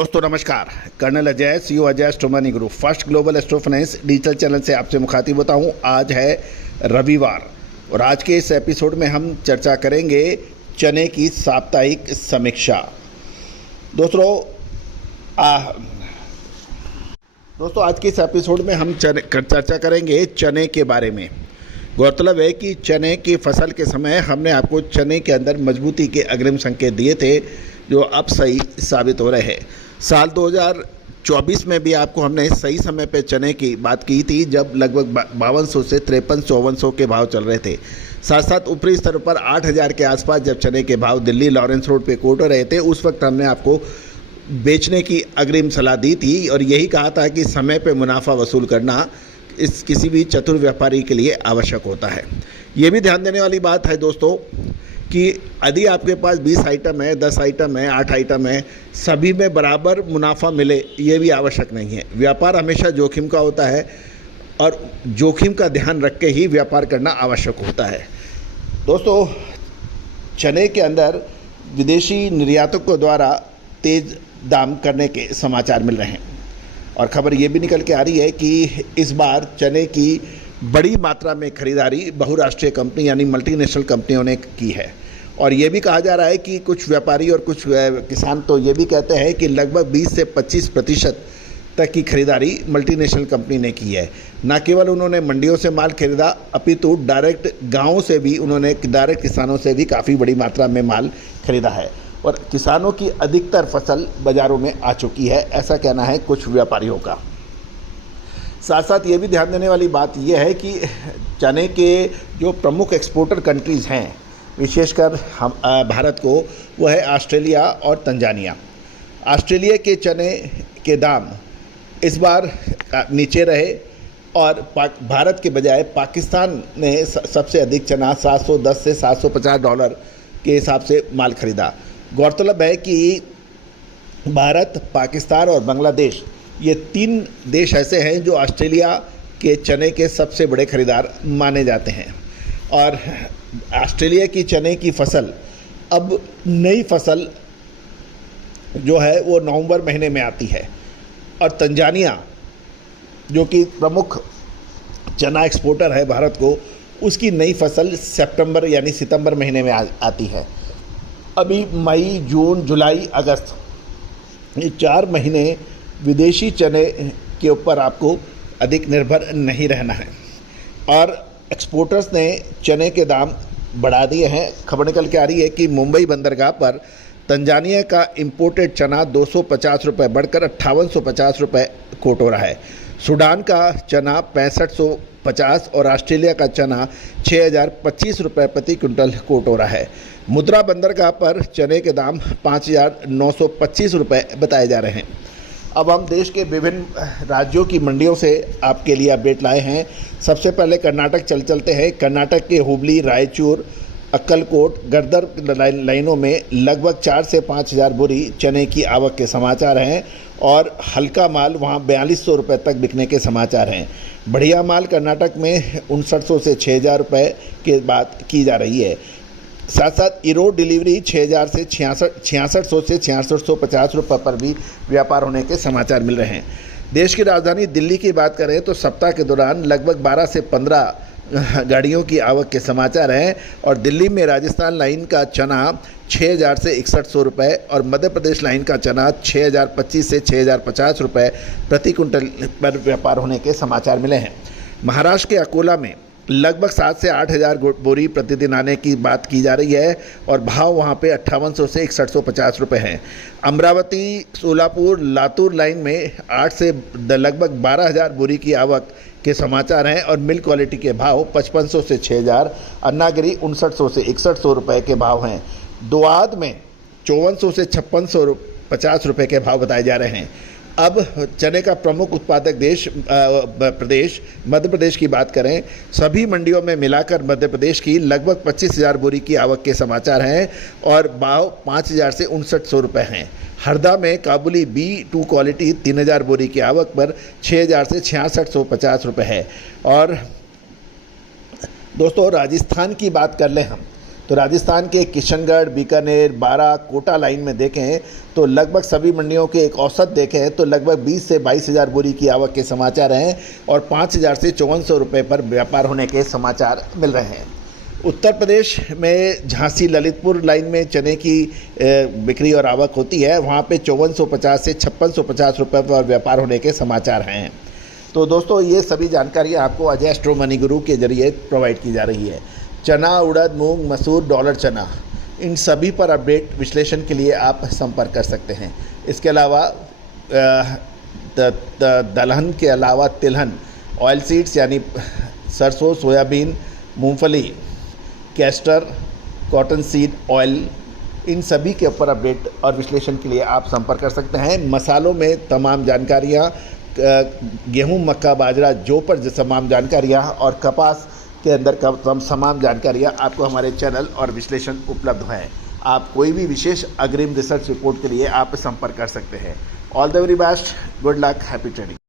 दोस्तों नमस्कार। Colonel Ajay CEO Ajay Astromoney group first global astro finance digital channel से आपसे मुखातिब होता हूं। आज है रविवार और आज के इस एपिसोड में हम चर्चा करेंगे चने की साप्ताहिक समीक्षा। दोस्तों आज के इस एपिसोड में हम चर्चा करेंगे चने के बारे में। गौरतलब है कि चने की फसल के समय हमने आपको चने के अंदर मजबूती के अग्रिम संकेत दिए थे जो अब सही साबित हो रहे हैं। साल 2024 में भी आपको हमने सही समय पे चने की बात की थी जब लगभग 5200 से 5300-5400 के भाव चल रहे थे। साथ साथ ऊपरी स्तर पर 8000 के आसपास जब चने के भाव दिल्ली लॉरेंस रोड पे कोट हो रहे थे, उस वक्त हमने आपको बेचने की अग्रिम सलाह दी थी और यही कहा था कि समय पे मुनाफा वसूल करना इस किसी भी चतुर व्यापारी के लिए आवश्यक होता है। ये भी ध्यान देने वाली बात है दोस्तों कि यदि आपके पास 20 आइटम है, 10 आइटम है, 8 आइटम है, सभी में बराबर मुनाफा मिले ये भी आवश्यक नहीं है। व्यापार हमेशा जोखिम का होता है और जोखिम का ध्यान रख के ही व्यापार करना आवश्यक होता है। दोस्तों चने के अंदर विदेशी निर्यातकों द्वारा तेज़ दाम करने के समाचार मिल रहे हैं और खबर ये भी निकल के आ रही है कि इस बार चने की बड़ी मात्रा में खरीदारी बहुराष्ट्रीय कंपनी यानी मल्टीनेशनल कंपनियों ने की है। और ये भी कहा जा रहा है कि कुछ व्यापारी और कुछ किसान तो ये भी कहते हैं कि लगभग 20 से 25% तक की खरीदारी मल्टीनेशनल कंपनी ने की है। न केवल उन्होंने मंडियों से माल खरीदा अपितु डायरेक्ट गाँवों से भी उन्होंने डायरेक्ट किसानों से भी काफ़ी बड़ी मात्रा में माल खरीदा है और किसानों की अधिकतर फसल बाज़ारों में आ चुकी है, ऐसा कहना है कुछ व्यापारियों का। साथ साथ ये भी ध्यान देने वाली बात यह है कि चने के जो प्रमुख एक्सपोर्टर कंट्रीज़ हैं विशेषकर हम भारत को, वो है ऑस्ट्रेलिया और तंजानिया। ऑस्ट्रेलिया के चने के दाम इस बार नीचे रहे और भारत के बजाय पाकिस्तान ने सबसे अधिक चना 710 से $750 के हिसाब से माल खरीदा। गौरतलब है कि भारत, पाकिस्तान और बांग्लादेश ये 3 देश ऐसे हैं जो ऑस्ट्रेलिया के चने के सबसे बड़े खरीदार माने जाते हैं। और ऑस्ट्रेलिया की चने की फसल अब नई फसल जो है वो नवंबर महीने में आती है और तंजानिया जो कि प्रमुख चना एक्सपोर्टर है भारत को, उसकी नई फसल सितंबर यानी सितंबर महीने में आती है। अभी मई, जून, जुलाई, अगस्त ये 4 महीने विदेशी चने के ऊपर आपको अधिक निर्भर नहीं रहना है और एक्सपोर्टर्स ने चने के दाम बढ़ा दिए हैं। खबर निकल के आ रही है कि मुंबई बंदरगाह पर तंजानिया का इंपोर्टेड चना 250 रुपये बढ़कर 5850 रुपये कोट हो रहा है। सूडान का चना 6550 और ऑस्ट्रेलिया का चना 6025 रुपये प्रति क्विंटल कोट हो रहा है। मुद्रा बंदरगाह पर चने के दाम 5925 रुपये बताए जा रहे हैं। अब हम देश के विभिन्न राज्यों की मंडियों से आपके लिए अपडेट लाए हैं। सबसे पहले कर्नाटक चलते हैं। कर्नाटक के हुबली, रायचूर, अक्कलकोट, गदर लाइनों में लगभग 4 से 5000 बोरी चने की आवक के समाचार हैं और हल्का माल वहां 4200 रुपये तक बिकने के समाचार हैं। बढ़िया माल कर्नाटक में 5900 से 6000 रुपये के बात की जा रही है। साथ साथ ईरोड डिलीवरी 6000 से 6600 से 6650 रुपये पर भी व्यापार होने के समाचार मिल रहे हैं। देश की राजधानी दिल्ली की बात करें तो सप्ताह के दौरान लगभग 12 से 15 गाड़ियों की आवक के समाचार हैं और दिल्ली में राजस्थान लाइन का चना 6000 से 6100 रुपये और मध्य प्रदेश लाइन का चना 6025 से 6050 रुपये प्रति क्विंटल पर व्यापार होने के समाचार मिले हैं। महाराष्ट्र के अकोला में लगभग 7 से 8000 बोरी प्रतिदिन आने की बात की जा रही है और भाव वहां पे 5800 से 6150 रुपये हैं। अमरावती, सोलापुर, लातूर लाइन में 8 से लगभग 12000 बोरी की आवक के समाचार हैं और मिल्क क्वालिटी के भाव 5500 से 6000, अन्नागिरी 5900 से 6100 रुपये के भाव हैं। दोआद में 5400 से 5650 रुपये के भाव बताए जा रहे हैं। अब चने का प्रमुख उत्पादक प्रदेश मध्य प्रदेश की बात करें, सभी मंडियों में मिलाकर मध्य प्रदेश की लगभग 25000 बोरी की आवक के समाचार हैं और भाव 5000 से 5900 रुपये हैं। हरदा में काबुली B2 क्वालिटी 3000 बोरी की आवक पर 6000 से 6650 रुपये है। और दोस्तों राजस्थान की बात कर लें हम तो राजस्थान के किशनगढ़, बीकानेर, बारां, कोटा लाइन में देखें तो लगभग सभी मंडियों के एक औसत देखें तो लगभग 20 से 22,000 बोरी की आवक के समाचार हैं और 5,000 से 5400 रुपये पर व्यापार होने के समाचार मिल रहे हैं। उत्तर प्रदेश में झांसी ललितपुर लाइन में चने की बिक्री और आवक होती है, वहाँ पे 5450 से 5650 रुपये पर व्यापार होने के समाचार हैं। तो दोस्तों ये सभी जानकारियाँ आपको अजय एस्ट्रो मनी गुरु के जरिए प्रोवाइड की जा रही है। चना, उड़द, मूंग, मसूर, डॉलर चना, इन सभी पर अपडेट विश्लेषण के लिए आप संपर्क कर सकते हैं। इसके अलावा दलहन के अलावा तिलहन, ऑयल सीड्स यानी सरसों, सोयाबीन, मूंगफली, कैस्टर, कॉटन सीड ऑयल, इन सभी के ऊपर अपडेट और विश्लेषण के लिए आप संपर्क कर सकते हैं। मसालों में तमाम जानकारियाँ, गेहूं, मक्का, बाजरा, जौ पर तमाम जानकारियाँ और कपास के अंदर तमाम जानकारियाँ आपको हमारे चैनल और विश्लेषण उपलब्ध हैं। आप कोई भी विशेष अग्रिम रिसर्च रिपोर्ट के लिए आप संपर्क कर सकते हैं। All the very best, good luck, happy trading.